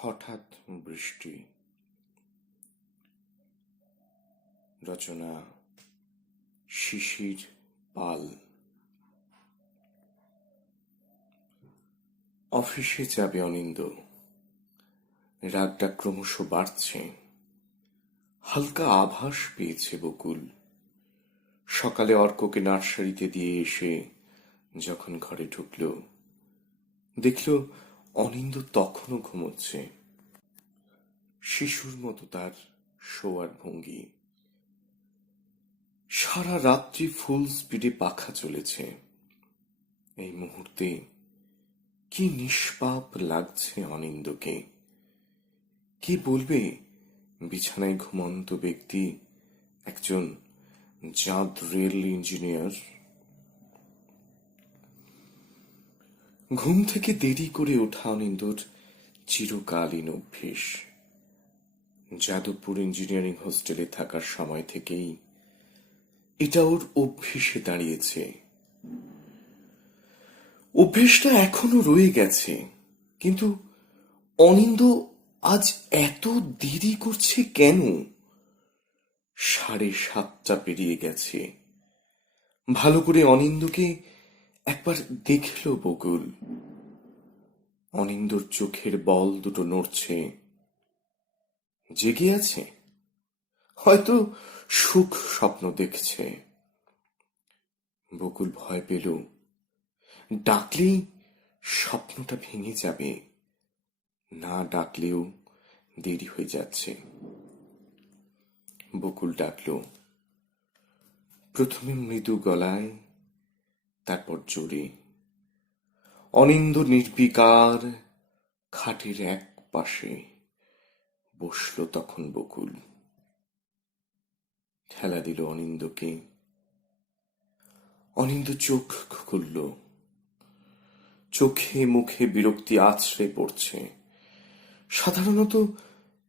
হঠাৎ বৃষ্টি। রচনা শিশির পাল। অফিসে যাবে অনিন্দ। রাগটা ক্রমশ বাড়ছে। হালকা আভাস পেয়েছে বকুল। সকালে অর্ককে নার্সারিতে দিয়ে এসে যখন ঘরে ঢুকল, দেখল অনিন্দ তখনও ঘুমোচ্ছে। শিশুর মতো তার শোয়ার ভঙ্গি। সারা রাত্রি ফুল স্পিডে পাখা চলেছে। এই মুহূর্তে কি নিষ্পাপ লাগছে অনিন্দকে। কি বলবে বিছানায় ঘুমন্ত ব্যক্তি, একজন জাত রেল ইঞ্জিনিয়ার। ঘুম থেকে দেরি করে ওঠা অনিন্দর চিরকালীন অভ্যেস। যাদবপুর ইঞ্জিনিয়ারিং হোস্টেলে থাকার সময় থেকেই এটা ওর অভ্যেসে দাঁড়িয়েছে। অভ্যেসটা এখনো রয়ে গেছে, কিন্তু অনিন্দ আজ এত দেরি করছে কেন? 7:30 পেরিয়ে গেছে। ভালো করে অনিন্দকে একবার দেখল বকুল। অনিন্দর চোখের বল দুটো নড়ছে। জেগে আছে, হয়তো সুখ স্বপ্ন দেখছে। বকুল ভয় পেল, ডাকলেই স্বপ্নটা ভেঙে যাবে। না ডাকলেও দেরি হয়ে যাচ্ছে। বকুল ডাকল, প্রথমে মৃদু গলায়, তারপর জোরে। অনিন্দ নির্বিকার খাটের এক পাশে বসল তখন বকুল। ঠেলা দিল অনিন্দকে। অনিন্দ চোখ খুলল। চোখে মুখে বিরক্তি আছড়ে পড়ছে। সাধারণত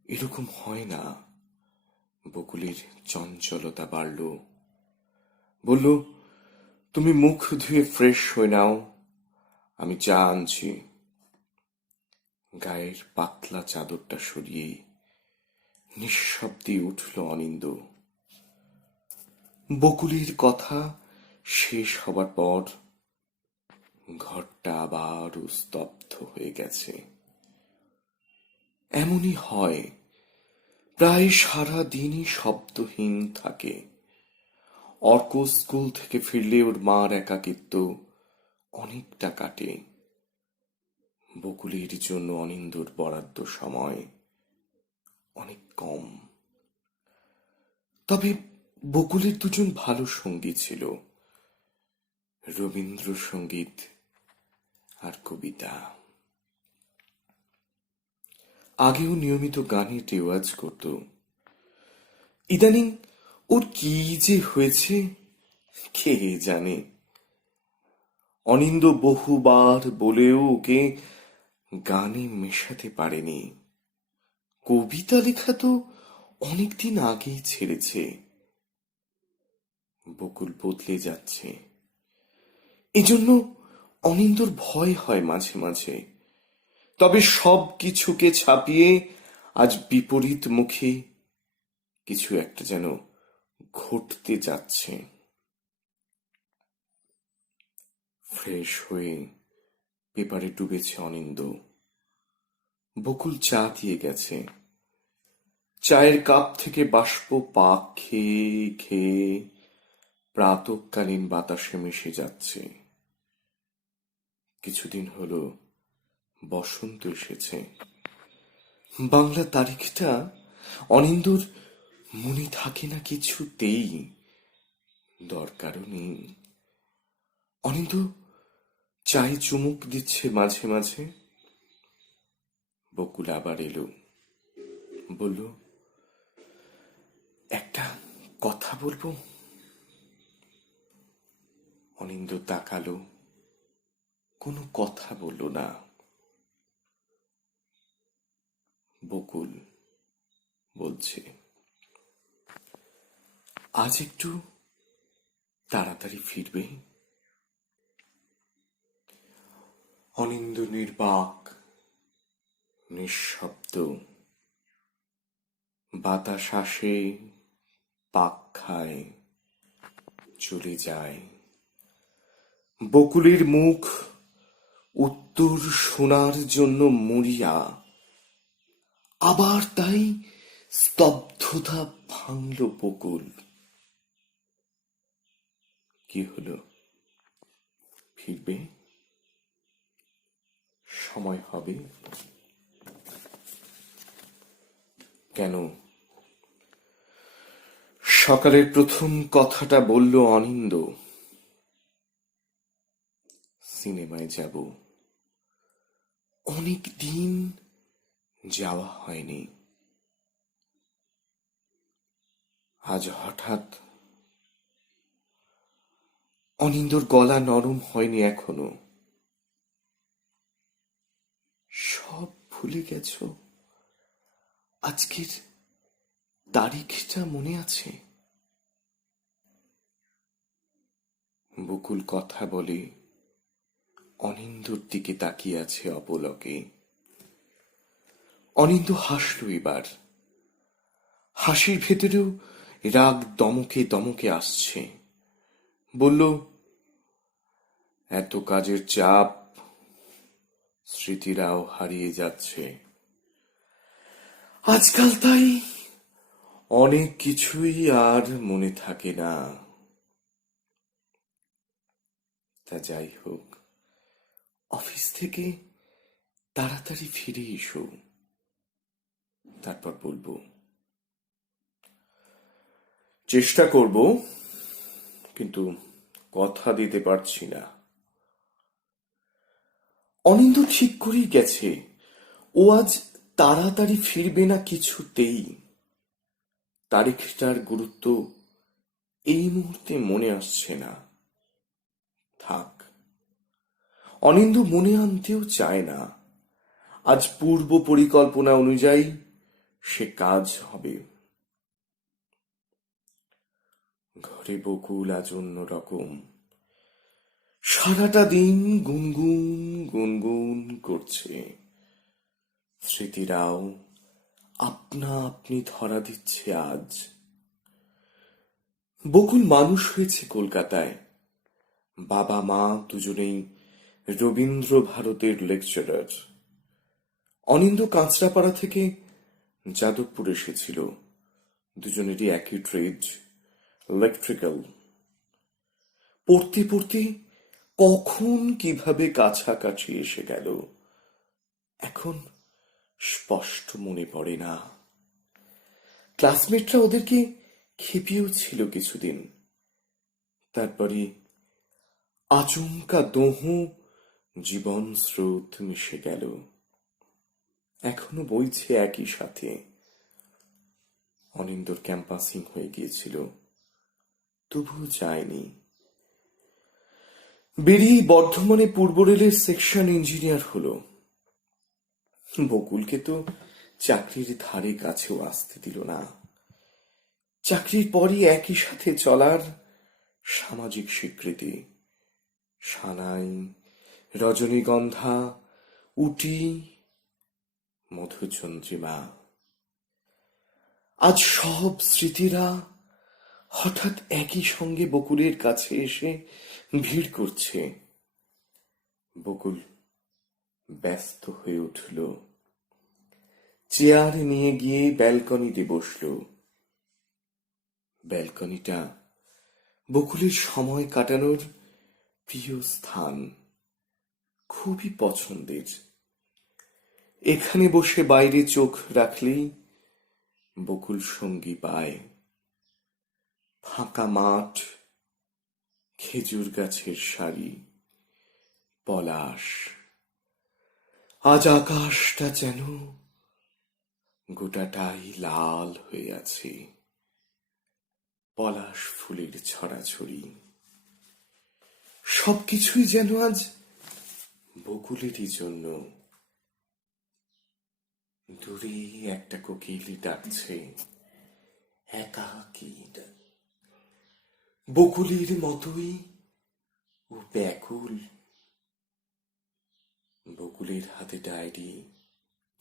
এরকম হয় না। বকুলের চঞ্চলতা বাড়ল। বলল, তুমি মুখ ধুয়ে ফ্রেশ হয়ে নাও, আমি চা আনছি। গায়ের পাতলা চাদরটা সরিয়ে নিঃশব্দে উঠল অনিন্দ। বকুলের কথা শেষ হবার পর ঘরটা আবার স্তব্ধ হয়ে গেছে। এমনই হয়, প্রায় সারা দিনই শব্দহীন থাকে। অর্ক স্কুল থেকে ফিরলে ওর মার একাকিত্ব অনেকটা কাটে। বকুলের জন্য অনিন্দর বরাদ্দ সময় অনেক কম। তবে বকুলের দুজন ভালো সঙ্গী ছিল, রবীন্দ্রসঙ্গীত আর কবিতা। আগেও নিয়মিত গানের রেওয়াজ করত। ইদানিং ওর কি যে হয়েছে কে জানে। অনিন্দ বহুবার বলেও ওকে গানে মেশাতে পারেনি। কবিতা লেখা তো অনেকদিন আগেই ছেড়েছে। বকুল বদলে যাচ্ছে, এজন্য অনিন্দর ভয় হয় মাঝে মাঝে। তবে সব কিছুকে ছাপিয়ে আজ বিপরীত মুখে কিছু একটা যেন ঘটতে যাচ্ছে। ফ্রেশ হয়ে পেপারে ডুবেছে অনিন্দ। বকুল চা দিয়ে গেছে। চায়ের কাপ থেকে বাষ্প পাক খেয়ে খেয়ে প্রাতঃকালীন বাতাসে মিশে যাচ্ছে। কিছুদিন হলো বসন্ত এসেছে। বাংলা তারিখটা অনিন্দর মনে থাকে না কিছুতেই, দরকারও নেই। অনিন্দ চায়ে চুমুক দিচ্ছে মাঝে মাঝে। বকুল আবার এলো, বলল, একটা কথা বলবো। অনিন্দ তাকালো, কোনো কথা বলল না। বকুল বলছে, আজ একটু তাড়াতাড়ি ফিরবে? অনিন্দ নির্বাক, নিঃশব্দ। বাতাস আসে, পাক খায়, চলে যায়। বকুলের মুখ উত্তর শোনার জন্য মরিয়া, আবার তাই স্তব্ধতা ভাঙল বকুল। কি হলো? ফিরবে? সময় হবে? কেন? সকালের প্রথম কথাটা বলল অনিন্দ, সিনেমায় যাব। অনেক দিন যাওয়া হয়নি। আজ হঠাৎ। অনিন্দর গলা নরম হয়নি এখনো। সব ভুলে গেছ? আজকের তারিখটা মনে আছে? বকুল কথা বলে অনিন্দর দিকে তাকিয়ে আছে অপলকে। অনিন্দ হাসল এবার। হাসির ভেতরেও রাগ দমকে দমকে আসছে। বলল, এত কাজের চাপ, স্মৃতিরাও হারিয়ে যাচ্ছে আজকাল, তাই অনেক কিছুই আর মনে থাকে না। তা যাই হোক, অফিস থেকে তাড়াতাড়ি ফিরে এসো, তারপর বলবো। চেষ্টা করব, কিন্তু কথা দিতে পারছি না। অনিন্দ ঠিক করেই গেছে, ও আজ তাড়াতাড়ি ফিরবে না কিছুতেই। তারিখটার গুরুত্ব এই মুহূর্তে মনে আসছে না। থাক। অনিন্দ মনে আনতেও চায় না। আজ পূর্ব পরিকল্পনা অনুযায়ী সে কাজ হবে। ঘরে বকুল আজ অন্যরকম। সারাটা দিন গুনগুন গুনগুন করছে। স্মৃতিরাও আপনা আপনি ধরা দিচ্ছে আজ। বকুল মানুষ হয়েছে কলকাতায়। বাবা মা দুজনেই রবীন্দ্র ভারতের লেকচারার। অনিন্দ কাঁচরাপাড়া থেকে যাদবপুর এসেছিল। দুজনেরই একই ট্রেড, ইলেকট্রিক্যাল। পড়তে পড়তে কখন কিভাবে কাছাকাছি এসে গেল এখন স্পষ্ট মনে পড়ে না। ক্লাসমেটরা ওদেরকে খেপিয়েও ছিল কিছুদিন। তারপরে আচমকা দোহ জীবন স্রোত মিশে গেল। এখনো বইছে একই সাথে। অনিন্দর ক্যাম্পাসিং হয়ে গিয়েছিল, তবুও যায়নি। বেরিয়ে বর্ধমানে পূর্ব রেলের সেকশন ইঞ্জিনিয়ার হলো। বকুলকে তো চাকরির ধারে কাছেও আসতে দিল না। চাকরির পরই একই সাথে চলার সামাজিক স্বীকৃতি। সানাই, রজনীগন্ধা, উটি, মধুচন্দ্রিমা। আজ সব স্মৃতিরা হঠাৎ একই সঙ্গে বকুলের কাছে এসে ভিড় করছে। বকুল ব্যস্ত হয়ে উঠল। চেয়ার নিয়ে গিয়ে ব্যালকনিতে বসল। ব্যালকনিটা বকুলের সময় কাটানোর প্রিয় স্থান, খুবই পছন্দের। এখানে বসে বাইরে চোখ রাখলেই বকুল সঙ্গী পায়। ফাঁকা মাঠ, খেজুর গাছের সারি, পলাশ। আজ আকাশটা যেন গোটাটাই লাল হয়ে আছে। পলাশ ফুলের ছড়াছড়ি। সবকিছুই যেন আজ বকুলেরই জন্য। দূরে একটা কোকিল ডাকছে, একাকী। বকুলের মতোই ও ব্যাকুল। বকুলের হাতে ডায়েরি,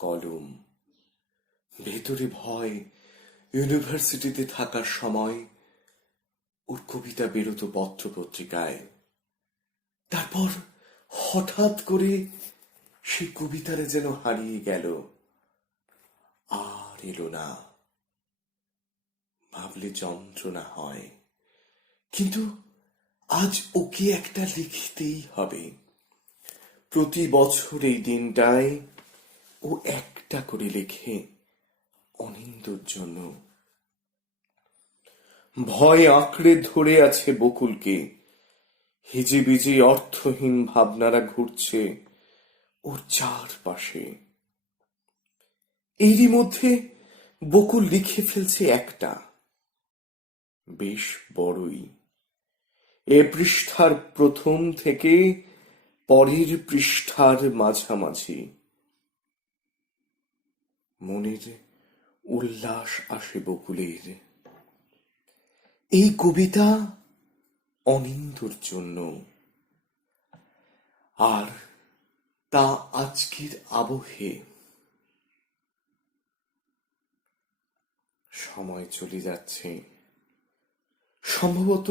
কলম। ভেতরে ভয়। ইউনিভার্সিটিতে থাকার সময় ওর কবিতা বেরোতো পত্রপত্রিকায়। তারপর হঠাৎ করে সেই কবিতাটা যেন হারিয়ে গেল, আর এলো না। ভাবলে যন্ত্রণা হয়, কিন্তু আজ ওকে একটা লিখতেই হবে। প্রতি বছর এই দিনটায় ও একটা করে লেখে অনিন্দর জন্য। ভয় আঁকড়ে ধরে আছে বকুলকে। হিজিবিজি অর্থহীন ভাবনারা ঘুরছে ওর চারপাশে। এরই মধ্যে বকুল লিখে ফেলছে একটা, বেশ বড়ই। এ পৃষ্ঠার প্রথম থেকে পরের পৃষ্ঠার মাঝামাঝি। মনের উল্লাস আসে বকুলের। এই কবিতা অনিন্দর জন্য, আর তা আজকের আবহে। সময় চলে যাচ্ছে, সম্ভবত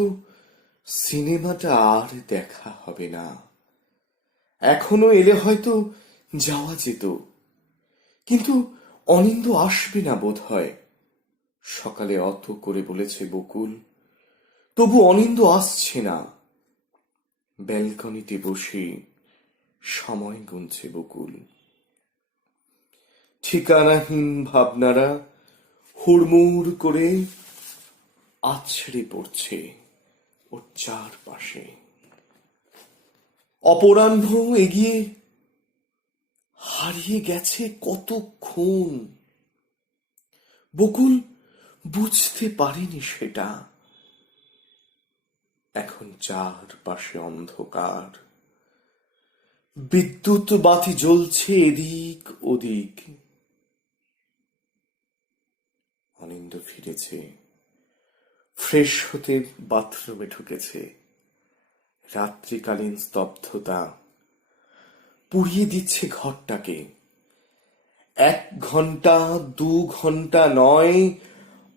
সিনেমাটা আর দেখা হবে না। এখনো এলে হয়তো যাওয়া যেত, কিন্তু অনিন্দ আসবে না বোধ হয়। সকালে অত করে বলেছে বকুল, তবু অনিন্দ আসছে না। ব্যালকনিতে বসে সময় গুনছে বকুল। ঠিকানাহীন ভাবনারা হুড়মুড় করে আছড়ে পড়ছে ওর চারপাশে। অপরাহ্ন এগিয়ে হারিয়ে গেছে কতক্ষণ। বকুল বুঝতে পারেনি সেটা। এখন চারপাশে অন্ধকার। বিদ্যুৎ বাতি জ্বলছে এদিক ওদিক। অনিন্দ ফিরেছে, ফ্রেশ হতে বাথরুমে ঢুকেছে। রাত্রিকালীন স্তব্ধতা পুড়িয়ে দিচ্ছে ঘরটাকে। 1 ঘন্টা 2 ঘন্টা নয়,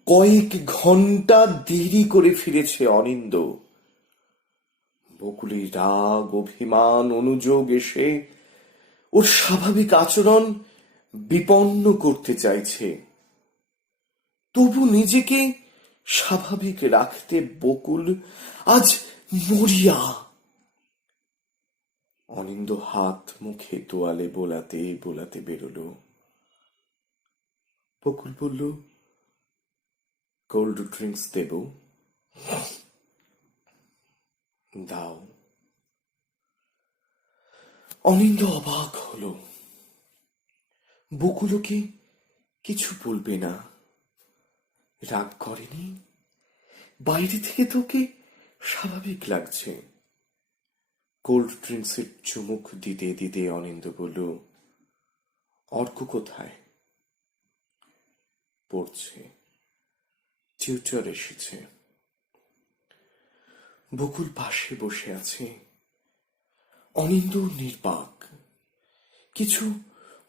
কয়েক ঘন্টা দেরি করে ফিরেছে অনিন্দ। বকুলের রাগ, অভিমান, অনুযোগ এসে ওর স্বাভাবিক আচরণ বিপন্ন করতে চাইছে। তবু নিজেকে স্বাভাবিক রাখতে বকুল আজ মরিয়া। অনিন্দ হাত মুখে তোয়ালে বোলাতে বোলাতে বেরোলো। বকুল বলল, কোল্ড ড্রিঙ্কস দেব? দাও। অনিন্দ অবাক হলো। বকুলকে কিছু বলবে না, রাগ করেনি। বাইরে থেকে তোকে স্বাভাবিক লাগছে। কোল্ড ড্রিঙ্কসের চুমুক দিতে দিতে অনিন্দ বলল, অর্ক কোথায়? পড়ছে, টিউটর এসেছে। বকুল পাশে বসে আছে। অনিন্দ নির্বাক, কিছু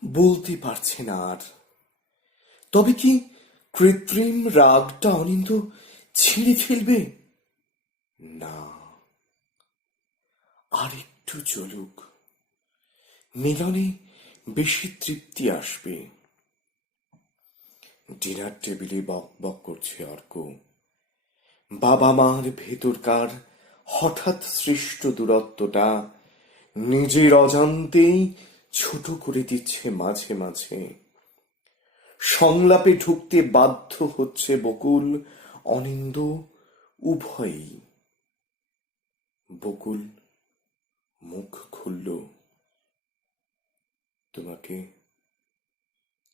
বলতে পারছে না আর। তবে কি কৃত্রিম রাগটা অনিন্দ ছিঁড়ে ফেলবে? না, আর একটু চলুক, মিলনে বেশি তৃপ্তি আসবে। ডিনার টেবিলে বক বক করছে অর্ক। বাবা মার ভেতরকার হঠাৎ সৃষ্ট দূরত্বটা নিজের অজান্তেই ছোট করে দিচ্ছে মাঝে মাঝে। সংলাপে ঢুকতে বাধ্য হচ্ছে বকুল, অনিন্দ উভয়ই। বকুল মুখ খুলল, তোমাকে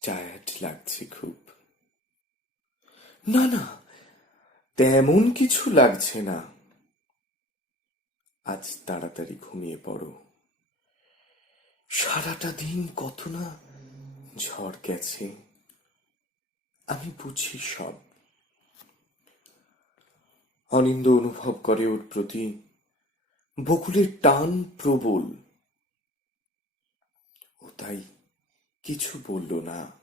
টায়ার্ড লাগছে খুব? না না, তেমন কিছু লাগছে না। আজ তাড়াতাড়ি ঘুমিয়ে পড়ো। সারাটা দিন কত না ঝড় গেছে, আমি বুঝি সব। অনিন্দ অনুভব করে ওর প্রতি বকুলের টান প্রবল। ও তাই কিছু বলল না।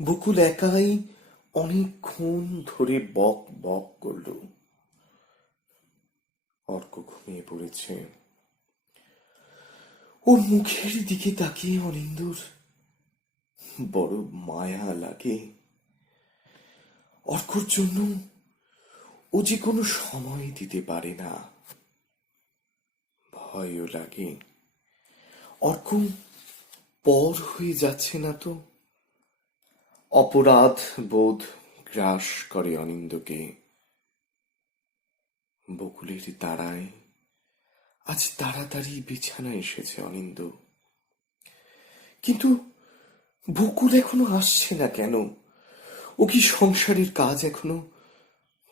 বকুল একাই অনেকক্ষণ ধরে বক বক করল। অর্ক ঘুমিয়ে পড়েছে। ওর মুখের দিকে তাকিয়ে অনিন্দুর বড় মায়া লাগে। অর্কর জন্য ও যে কোনো সময় দিতে পারে না। ভয়ও লাগে। অর্ক পর হয়ে যাচ্ছে না তো? অপরাধ বোধ গ্রাস করে অনিন্দকে। বকুলের তাড়ায় আজ তাড়াতাড়ি বিছানায় এসেছে অনিন্দ। কিন্তু বকুল এখনো আসছে না কেন? ও কি সংসারের কাজ এখনো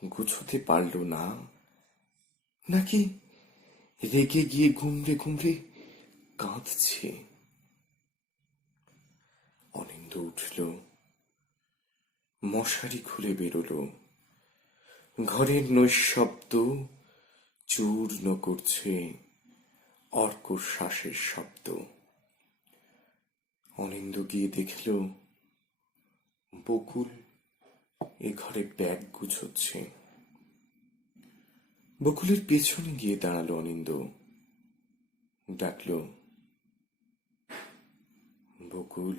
গুছোতে পারল না? নাকি রেগে গিয়ে ঘুমড়ে ঘুমড়ে কাঁদছে? অনিন্দ উঠল, মশারি খুলে বেরোলো। ঘরের নৈশব্দ চূর্ণ করছে অর্কর শ্বাসের শব্দ। অনিন্দ গিয়ে দেখল বকুল এ ঘরে ব্যাগ গুছোচ্ছে। বকুলের পেছনে গিয়ে দাঁড়ালো অনিন্দ। ডাকল, বকুল।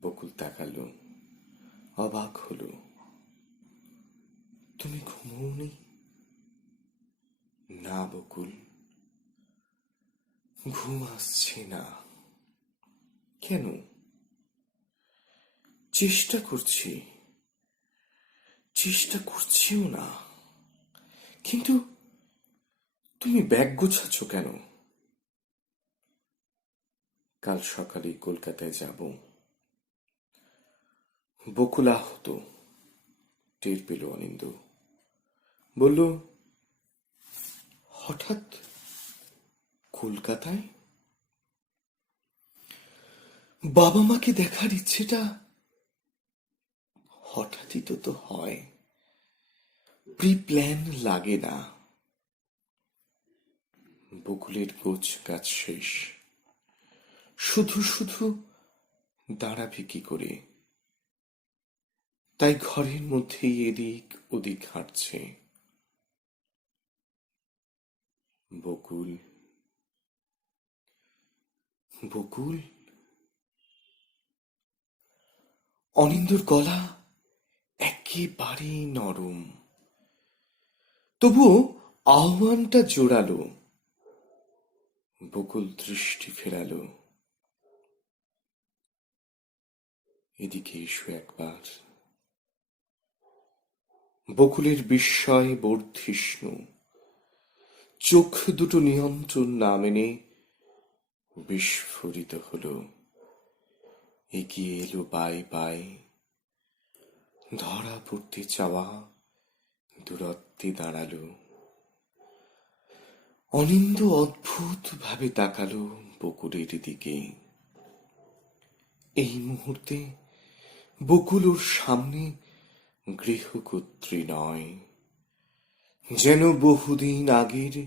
বকুল তাকালো, অবাক হলো। তুমি ঘুমোওনি? না বকুল, ঘুম আসছে না। কেন? চেষ্টা করছিও না। কিন্তু তুমি ব্যাগ গোছাচ্ছ কেন? কাল সকালে কলকাতায় যাব। বকুল আহত, টের পেল অনিন্দ। বলল, হঠাৎ কলকাতায়? বাবা মাকে দেখার ইচ্ছেটা হঠাৎই তো হয়, প্রি প্ল্যান লাগে না। বকুলের গোছ গাছ শেষ। শুধু শুধু দাঁড়াবে কি করে? তাই ঘরের মধ্যেই এদিক ওদিক হাঁটছে। বকুল, বকুল। অনিন্দর গলা একেবারেই নরম, তবুও আহ্বানটা জোরালো। বকুল দৃষ্টি ফেরালো। এদিকে এসো একবার। বকুলের বিস্ময় বর্ধিষ্ণু। চোখ দুটো নিয়ন্ত্রণ না মেনে বিস্ফোরিত হলো। এগিয়ে এলো পায়ে পায়ে। ধরা পড়তে চাওয়া দূরত্বে দাঁড়ালো। অনিন্দ অদ্ভুত ভাবে তাকালো বকুলের দিকে। এই মুহূর্তে বকুল ওর সামনে গৃহকর্ত্রী নয়, যেন বহুদিন আগের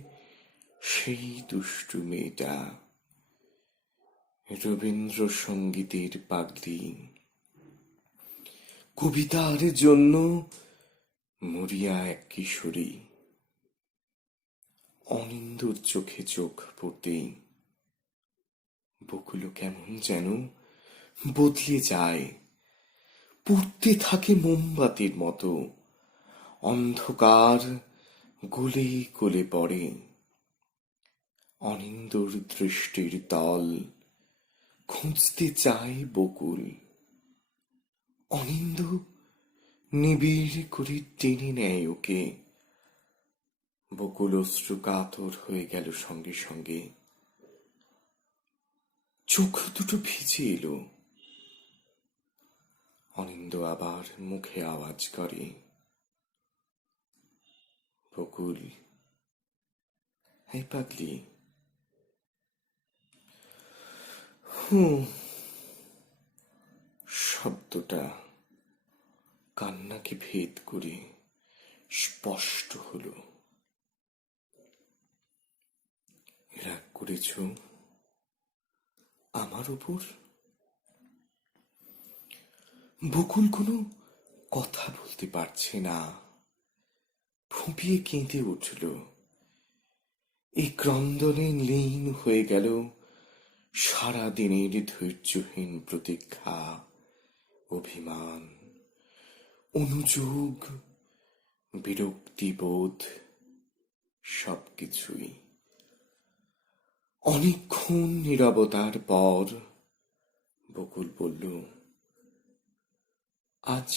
সেই দুষ্টু মেয়েটা। রবীন্দ্রসঙ্গীতের পাগলি, কবিতার জন্য মরিয়া এক কিশোরী। অনিন্দর চোখে চোখ পড়তেই বকুল কেমন যেন বদলে যায়, পড়তে থাকে মোমবাতির মতো। অন্ধকার গলে গলে পড়ে। অনিন্দর দৃষ্টির তল খুঁজতে চায় বকুল। অনিন্দ নিবিড় করে টেনে নেয় ওকে। বকুল অশ্রু কাতর হয়ে গেল সঙ্গে সঙ্গে। চোখ দুটো ভিজে এলো। অনিন্দ আবার মুখে আওয়াজ করে, বকুল, এই পাগলি। শব্দটা কান্নাকে ভেদ করে স্পষ্ট হলো। রাগ করেছ? আমার উপর? বকুল কোনো কথা বলতে পারছে না, ফুঁপিয়ে কেঁদে উঠল। এই ক্রন্দনে লীন হয়ে গেল সারা দিনের ধৈর্যহীন প্রতীক্ষা, অভিমান, অনুযোগ, বিরক্তিবোধ, সবকিছুই। অনেকক্ষণ নীরবতার পর বকুল বলল, আজ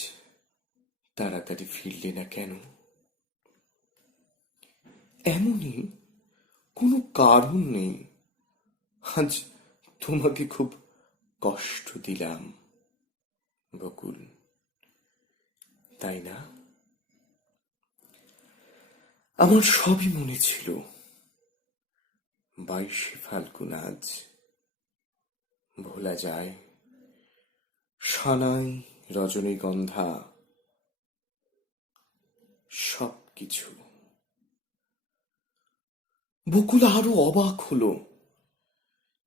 তাড়াতাড়ি ফিরলে না কেন? এমনই, কোনো কারণ নেই। আজ তোমাকে খুব কষ্ট দিলাম বকুল, তাই না? আমার সবই মনে ছিল। 22শে ফাল্গুন আজ, ভোলা যায়? সানাই, রজনীগন্ধা, সবকিছু। বকুল আরো অবাক হলো।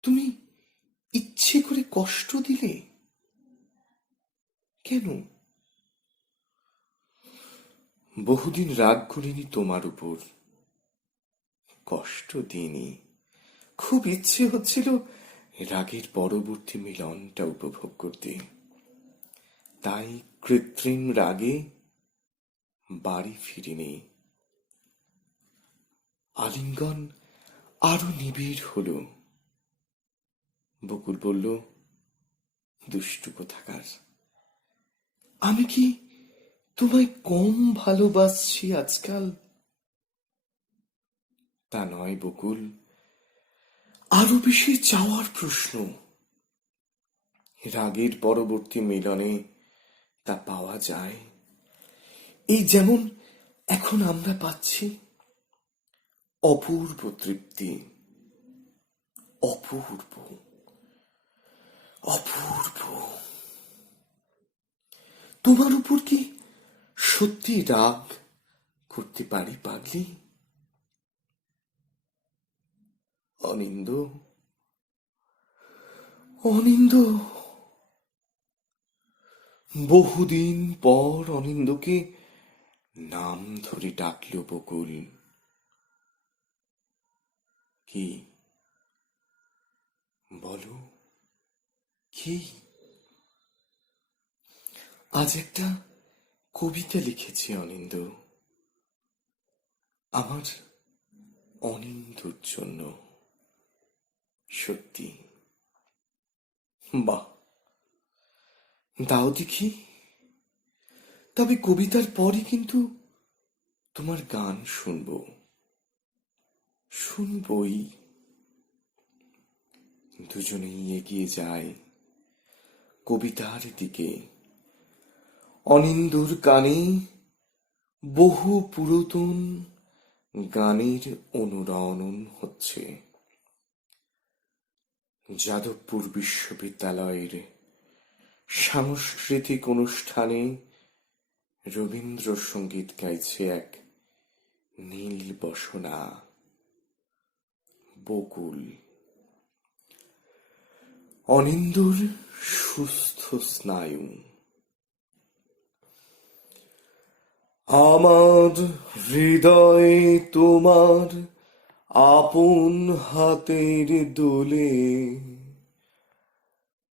তুমি ইচ্ছে করে কষ্ট দিলে? কেন? বহুদিন রাগ করিনি তোমার উপর, কষ্ট দিইনি। খুব ইচ্ছে হচ্ছিল রাগের পরবর্তী মিলনটা উপভোগ করতে, তাই কৃত্রিম রাগে বাড়ি ফিরিনি। আলিঙ্গন আরো নিবিড় হলো। বকুল বলল, দুষ্টু কোথাকার, আমি কি তোমায় কম ভালোবাসছি আজকাল? তা নয় বকুল, আরো বেশি চাওয়ার প্রশ্ন। রাগের পরবর্তী মিলনে তা পাওয়া যায়, এই যেমন এখন আমরা পাচ্ছি। অপূর্ব তৃপ্তি, অপূর্ব, অপূর্ব। তোমার উপর কি সত্যি রাগ করতে পারি পাগলি? অনিন্দ, অনিন্দ। বহুদিন পর অনিন্দকে নাম ধরে ডাকল বকুল। কি বলো, কি? আজ একটা কবিতা লিখেছি অনিন্দ, আমার অনিন্দর জন্য। সত্যি? বাহ, দাও দেখি। তবে কবিতার পরই কিন্তু তোমার গান শুনবো, শুনবই। দুজনেই এগিয়ে যায় কবিতার দিকে। অনিন্দুর কানে বহু পুরাতন গানের অনুরণন হচ্ছে। যাদবপুর বিশ্ববিদ্যালয়ের সাংস্কৃতিক অনুষ্ঠানে রবীন্দ্রসঙ্গীত গাইছে এক নীল বসনা, বকুল। অনিন্দুর সুস্থ স্নায়ু। আমার হৃদয়ে তোমার আপন হাতের দোলে,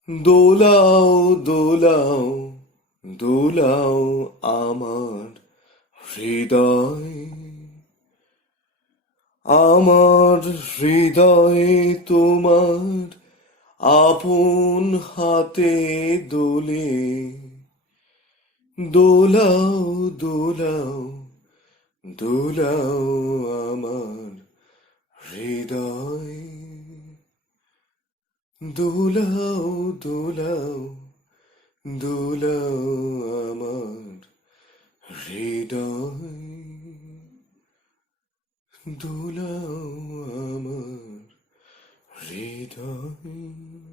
দোলাও দোলাও দোলাও আমার হৃদয়। আমার হৃদয়ে তোমার আপন হাতে দোলে, দোলাও দোলাও দোলাও আমার হৃদয়। দোলাও দোলাও দোলাও আমার হৃদয়। দোলাও আমার হৃদয়।